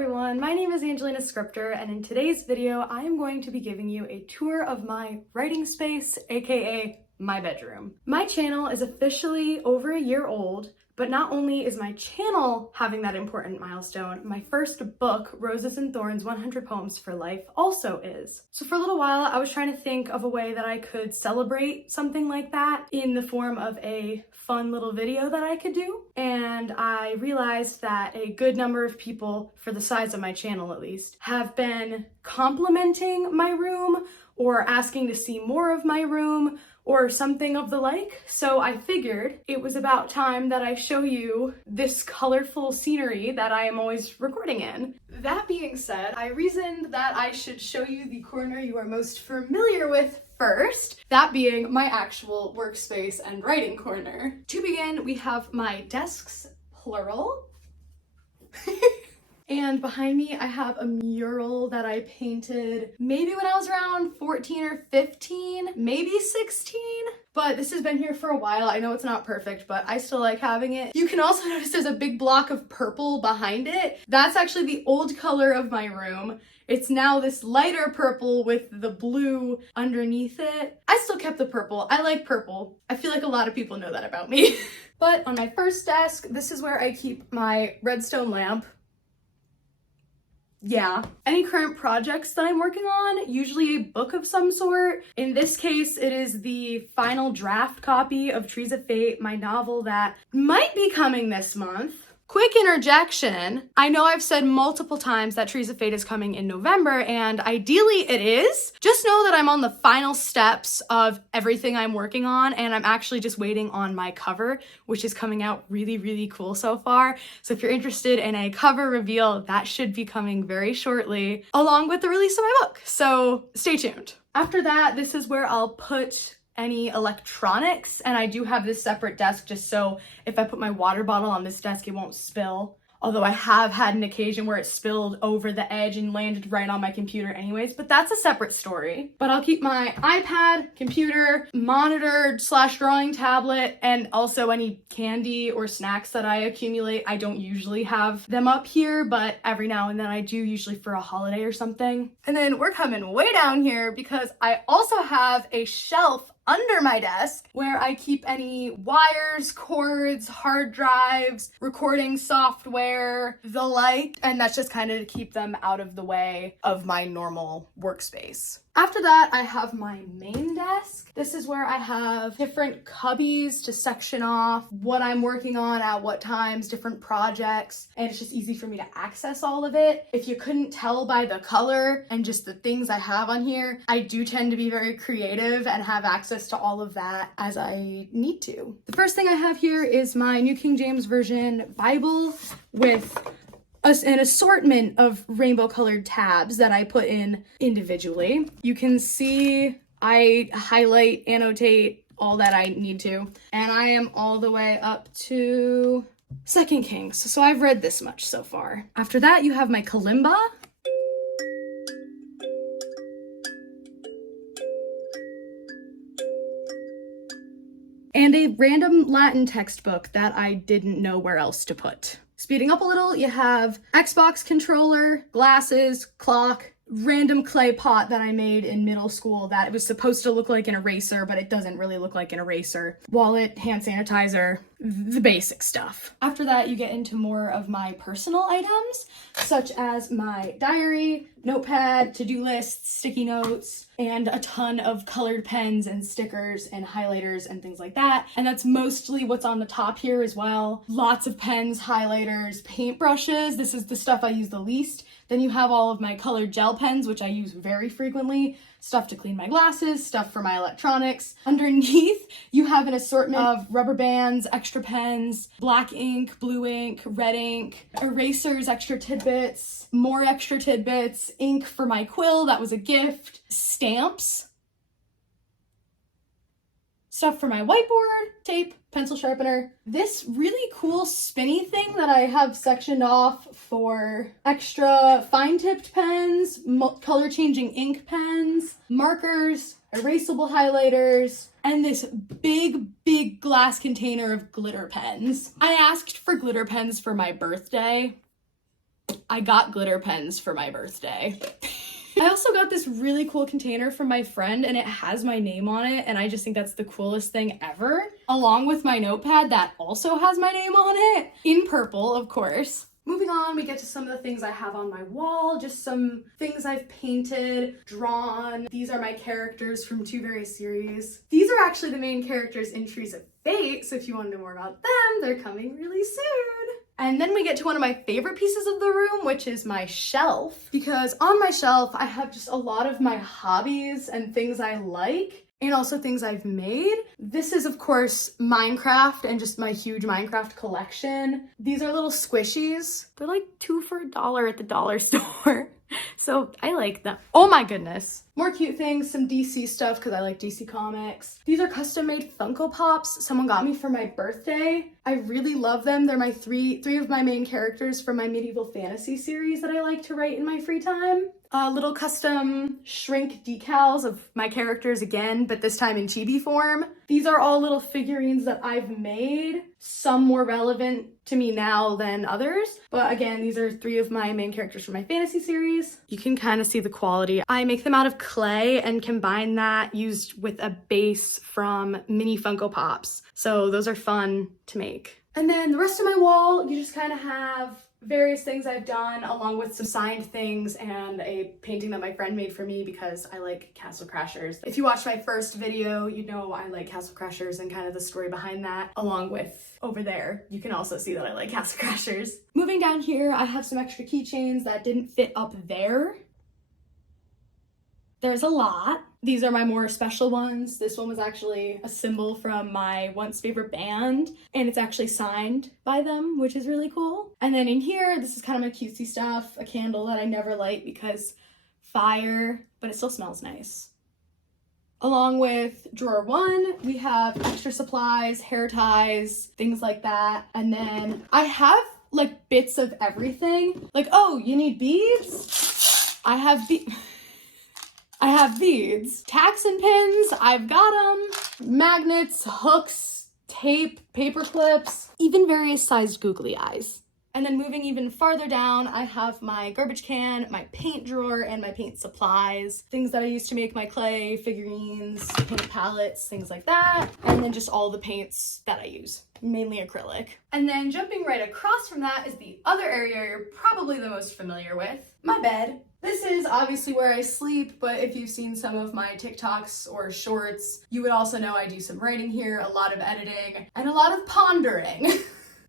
everyone, my name is Angelina Scripter, and in today's video I am going to be giving you a tour of my writing space, aka my bedroom. My channel is officially over a year old, but not only is my channel having that important milestone, my first book, Roses and Thorns, 100 Poems for Life, also is. So for a little while, I was trying to think of a way that I could celebrate something like that in the form of a fun little video that I could do. And I realized that a good number of people, for the size of my channel at least, have been complimenting my room or asking to see more of my room or something of the like. So I figured it was about time that I show you this colorful scenery that I am always recording in. That being said, I reasoned that I should show you the corner you are most familiar with first, that being my actual workspace and writing corner. To begin, we have my desks, plural. And behind me, I have a mural that I painted maybe when I was around 14 or 15, maybe 16. But this has been here for a while. I know it's not perfect, but I still like having it. You can also notice there's a big block of purple behind it. That's actually the old color of my room. It's now this lighter purple with the blue underneath it. I still kept the purple. I like purple. I feel like a lot of people know that about me. But on my first desk, this is where I keep my redstone lamp. Yeah. Any current projects that I'm working on, usually a book of some sort. In this case, it is the final draft copy of Trees of Fate, my novel that might be coming this month. Quick interjection. I know I've said multiple times that Trees of Fate is coming in November, and ideally it is. Just know that I'm on the final steps of everything I'm working on, and I'm actually just waiting on my cover, which is coming out really, really cool so far. So if you're interested in a cover reveal, that should be coming very shortly, along with the release of my book. So stay tuned. After that, this is where I'll put any electronics, and I do have this separate desk just so if I put my water bottle on this desk, it won't spill. Although I have had an occasion where it spilled over the edge and landed right on my computer anyways, but that's a separate story. But I'll keep my iPad, computer, monitor / drawing tablet, and also any candy or snacks that I accumulate. I don't usually have them up here, but every now and then I do, usually for a holiday or something. And then we're coming way down here because I also have a shelf under my desk where I keep any wires, cords, hard drives, recording software, the like, and that's just kind of to keep them out of the way of my normal workspace. After that, I have my main desk. This is where I have different cubbies to section off what I'm working on at what times, different projects, and it's just easy for me to access all of it. If you couldn't tell by the color and just the things I have on here, I do tend to be very creative and have access to all of that as I need to. The first thing I have here is my New King James Version Bible with an assortment of rainbow colored tabs that I put in individually. You can see I highlight, annotate all that I need to, and I am all the way up to 2 Kings, so I've read this much so far. After that, you have my kalimba. And a random Latin textbook that I didn't know where else to put. Speeding up a little, you have Xbox controller, glasses, clock, random clay pot that I made in middle school that it was supposed to look like an eraser, but it doesn't really look like an eraser. Wallet, hand sanitizer, the basic stuff. After that, you get into more of my personal items, such as my diary, notepad, to-do lists, sticky notes, and a ton of colored pens and stickers and highlighters and things like that. And that's mostly what's on the top here as well. Lots of pens, highlighters, paintbrushes. This is the stuff I use the least. Then you have all of my colored gel pens, which I use very frequently, stuff to clean my glasses, stuff for my electronics. Underneath, you have an assortment of rubber bands, extra pens, black ink, blue ink, red ink, erasers, extra tidbits, more extra tidbits, ink for my quill, that was a gift, stamps, stuff for my whiteboard, tape, pencil sharpener, this really cool spinny thing that I have sectioned off for extra fine-tipped pens, color changing ink pens, markers, erasable highlighters, and this big glass container of glitter pens. I asked for glitter pens for my birthday. I got glitter pens for my birthday. I also got this really cool container from my friend and it has my name on it, and I just think that's the coolest thing ever. Along with my notepad that also has my name on it, in purple, of course. Moving on, we get to some of the things I have on my wall, just some things I've painted, drawn. These are my characters from two various series. These are actually the main characters in Trees of Fate, so if you want to know more about them, they're coming really soon. And then we get to one of my favorite pieces of the room, which is my shelf. Because on my shelf, I have just a lot of my hobbies and things I like, and also things I've made. This is, of course, Minecraft and just my huge Minecraft collection. These are little squishies. They're like $2 for $1 at the dollar store. So I like them. Oh my goodness. More cute things, some DC stuff because I like DC comics. These are custom made Funko Pops someone got me for my birthday. I really love them. They're my three of my main characters from my medieval fantasy series that I like to write in my free time. Little custom shrink decals of my characters again, but this time in chibi form. These are all little figurines that I've made, some more relevant to me now than others. But again, these are 3 of my main characters from my fantasy series. You can kind of see the quality. I make them out of clay and combine that used with a base from mini Funko Pops. So those are fun to make. And then the rest of my wall, you just kind of have various things I've done along with some signed things and a painting that my friend made for me because I like Castle Crashers. If you watched my first video, you know I like Castle Crashers and kind of the story behind that, along with over there. You can also see that I like Castle Crashers. Moving down here, I have some extra keychains that didn't fit up there. There's a lot. These are my more special ones. This one was actually a symbol from my once favorite band, and it's actually signed by them, which is really cool. And then in here, this is kind of my cutesy stuff, a candle that I never light because fire, but it still smells nice. Along with drawer 1, we have extra supplies, hair ties, things like that. And then I have like bits of everything. Like, oh, you need beads? I have beads. Tacks and pins, I've got them. Magnets, hooks, tape, paper clips, even various sized googly eyes. And then moving even farther down, I have my garbage can, my paint drawer, and my paint supplies. Things that I use to make my clay, figurines, paint palettes, things like that. And then just all the paints that I use, mainly acrylic. And then jumping right across from that is the other area you're probably the most familiar with, my bed. This is obviously where I sleep, but if you've seen some of my TikToks or shorts, you would also know I do some writing here, a lot of editing, and a lot of pondering.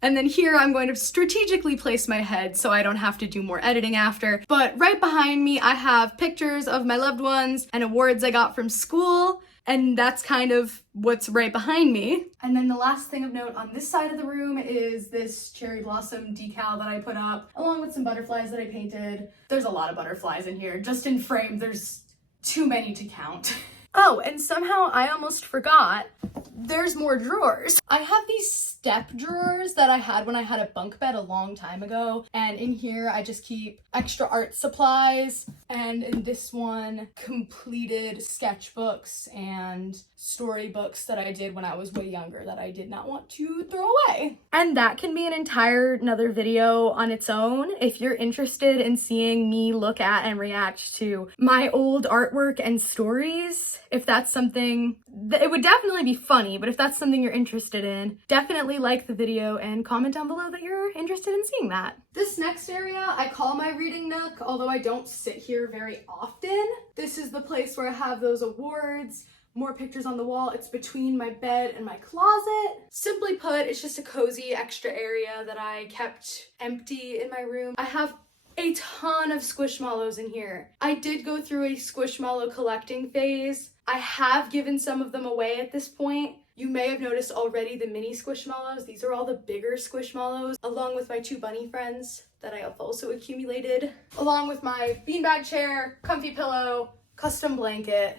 And then here I'm going to strategically place my head so I don't have to do more editing after. But right behind me, I have pictures of my loved ones and awards I got from school. And that's kind of what's right behind me. And then the last thing of note on this side of the room is this cherry blossom decal that I put up, along with some butterflies that I painted. There's a lot of butterflies in here. Just in frame, there's too many to count. Oh, and somehow I almost forgot, there's more drawers. I have these step drawers that I had when I had a bunk bed a long time ago, and in here I just keep extra art supplies, and in this one, completed sketchbooks and storybooks that I did when I was way younger that I did not want to throw away. And that can be an entire another video on its own if you're interested in seeing me look at and react to my old artwork and stories. If that's something, it would definitely be funny, but if that's something you're interested in, definitely like the video and comment down below that you're interested in seeing that. This next area I call my reading nook, although I don't sit here very often. This is the place where I have those awards, more pictures on the wall. It's between my bed and my closet. Simply put, it's just a cozy extra area that I kept empty in my room. I have a ton of Squishmallows in here. I did go through a Squishmallow collecting phase. I have given some of them away at this point. You may have noticed already the mini Squishmallows. These are all the bigger Squishmallows, along with my 2 bunny friends that I have also accumulated, along with my beanbag chair, comfy pillow, custom blanket.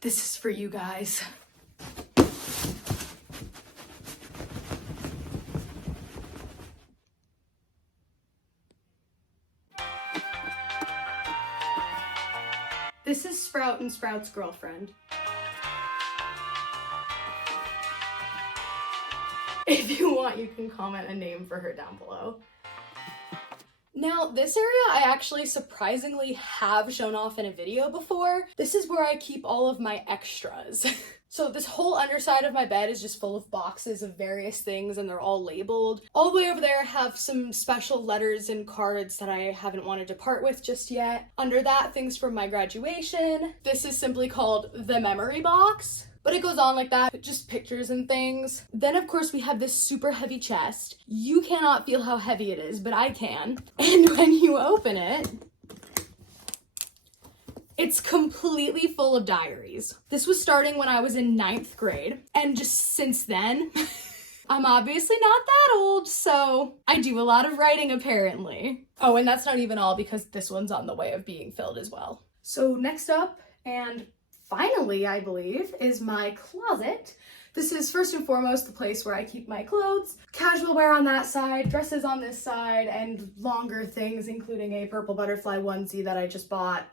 This is for you guys. This is Sprout and Sprout's girlfriend. If you want, you can comment a name for her down below. Now, this area I actually surprisingly have shown off in a video before. This is where I keep all of my extras. So this whole underside of my bed is just full of boxes of various things, and they're all labeled. All the way over there I have some special letters and cards that I haven't wanted to part with just yet. Under that, things from my graduation. This is simply called the memory box. But it goes on like that, just pictures and things. Then of course we have this super heavy chest. You cannot feel how heavy it is, but I can. And when you open it, it's completely full of diaries. This was starting when I was in 9th grade, and just since then, I'm obviously not that old, so I do a lot of writing apparently. Oh, and that's not even all, because this one's on the way of being filled as well. So next up, and finally, I believe, is my closet. This is first and foremost the place where I keep my clothes, casual wear on that side, dresses on this side, and longer things, including a purple butterfly onesie that I just bought,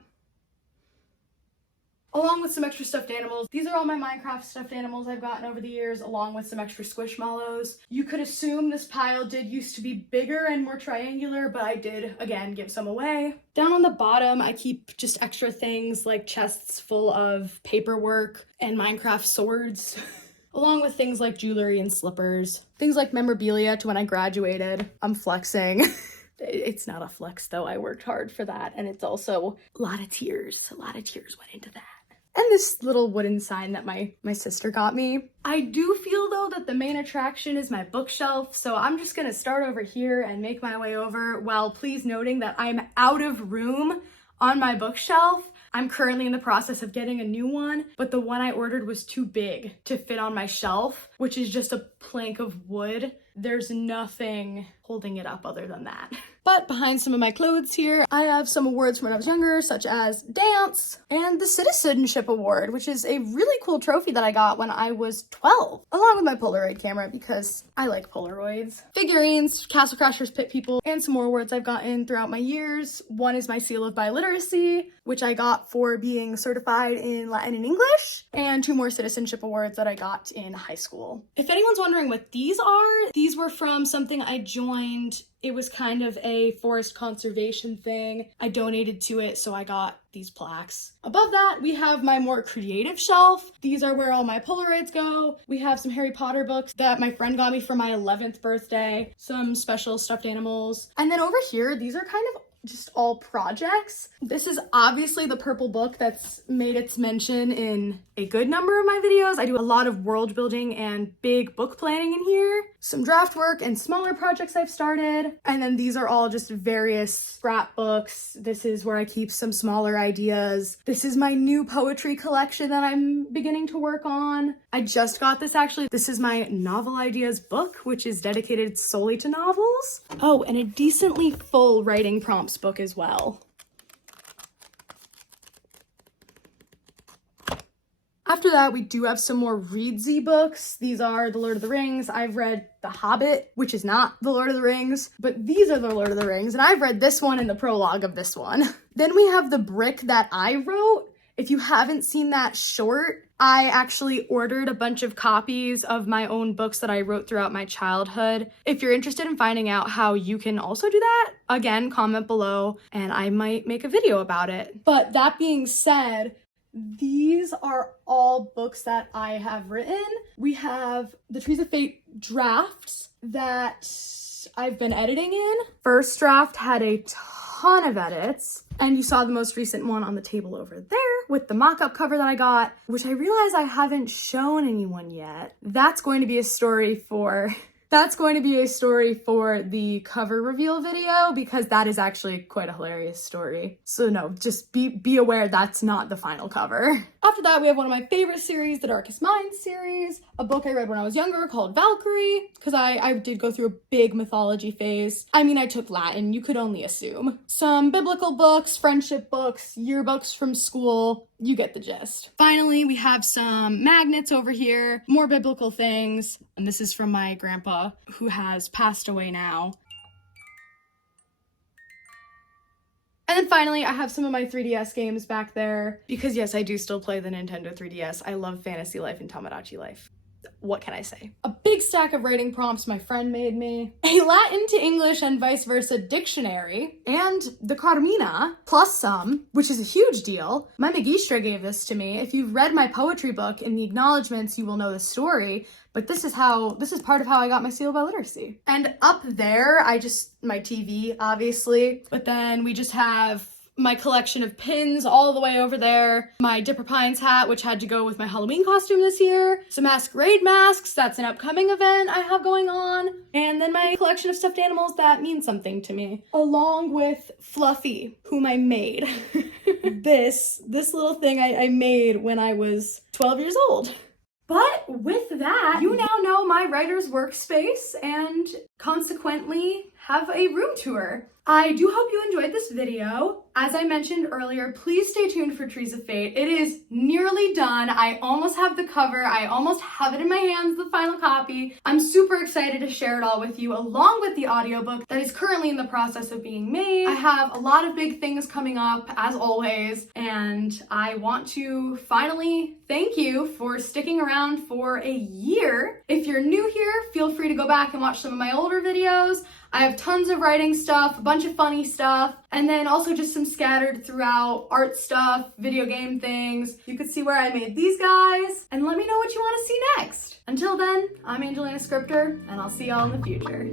along with some extra stuffed animals. These are all my Minecraft stuffed animals I've gotten over the years, along with some extra Squishmallows. You could assume this pile did used to be bigger and more triangular, but I did, again, give some away. Down on the bottom, I keep just extra things like chests full of paperwork and Minecraft swords, along with things like jewelry and slippers. Things like memorabilia to when I graduated. I'm flexing. It's not a flex though, I worked hard for that, and it's also a lot of tears went into that. And this little wooden sign that my sister got me. I do feel though that the main attraction is my bookshelf, so I'm just gonna start over here and make my way over, while please noting that I'm out of room on my bookshelf. I'm currently in the process of getting a new one, but the one I ordered was too big to fit on my shelf, which is just a plank of wood. There's nothing holding it up other than that. But behind some of my clothes here, I have some awards from when I was younger, such as dance and the Citizenship Award, which is a really cool trophy that I got when I was 12, along with my Polaroid camera because I like Polaroids. Figurines, Castle Crashers Pit People, and some more awards I've gotten throughout my years. One is my Seal of Biliteracy, which I got for being certified in Latin and English, and 2 more citizenship awards that I got in high school. If anyone's wondering what these are, these were from something I joined. It was kind of a forest conservation thing. I donated to it, so I got these plaques. Above that, we have my more creative shelf. These are where all my Polaroids go. We have some Harry Potter books that my friend got me for my 11th birthday, some special stuffed animals. And then over here, these are kind of just all projects. This is obviously the purple book that's made its mention in a good number of my videos. I do a lot of world building and big book planning in here. Some draft work and smaller projects I've started. And then these are all just various scrapbooks. This is where I keep some smaller ideas. This is my new poetry collection that I'm beginning to work on. I just got this actually. This is my novel ideas book, which is dedicated solely to novels. Oh, and a decently full writing prompts book as well. After that, we do have some more Readsy books. These are The Lord of the Rings. I've read The Hobbit, which is not The Lord of the Rings, but these are The Lord of the Rings, and I've read this one and the prologue of this one. Then we have The Brick That I Wrote. If you haven't seen that short, I actually ordered a bunch of copies of my own books that I wrote throughout my childhood. If you're interested in finding out how you can also do that, again, comment below and I might make a video about it. But that being said, these are all books that I have written. We have the Trees of Fate drafts that I've been editing in. First draft had a ton of edits, and you saw the most recent one on the table over there with the mock-up cover that I got, which I realize I haven't shown anyone yet. That's going to be a story for the cover reveal video, because that is actually quite a hilarious story. So no, just be aware that's not the final cover. After that, we have one of my favorite series, the Darkest Minds series, a book I read when I was younger called Valkyrie, because I did go through a big mythology phase. I mean, I took Latin, you could only assume. Some biblical books, friendship books, yearbooks from school, you get the gist. Finally, we have some magnets over here, more biblical things, and this is from my grandpa, who has passed away now. And then finally, I have some of my 3DS games back there, because yes, I do still play the Nintendo 3DS. I love Fantasy Life and Tamagotchi Life. what can I say? A big stack of writing prompts my friend made me, a Latin to English and vice versa dictionary, and the Carmina, plus some, which is a huge deal. My magistra gave this to me. If you've read my poetry book, in the acknowledgements, you will know the story, but this is part of how I got my seal by literacy. And up there, my TV, obviously, but then we just have my collection of pins all the way over there, my Dipper Pines hat, which had to go with my Halloween costume this year, some masquerade masks, that's an upcoming event I have going on, and then my collection of stuffed animals that mean something to me, along with Fluffy, whom I made. This little thing I made when I was 12 years old. But with that, you now know my writer's workspace and consequently have a room tour. I do hope you enjoyed this video. As I mentioned earlier, please stay tuned for Trees of Fate. It is nearly done. I almost have the cover. I almost have it in my hands, the final copy. I'm super excited to share it all with you, along with the audiobook that is currently in the process of being made. I have a lot of big things coming up, as always, and I want to finally thank you for sticking around for a year. If you're new here, feel free to go back and watch some of my older videos. I have tons of writing stuff, a bunch of funny stuff, and then also just some scattered throughout art stuff, video game things. You could see where I made these guys, and let me know what you want to see next. Until then, I'm Angelina Scripter, and I'll see y'all in the future.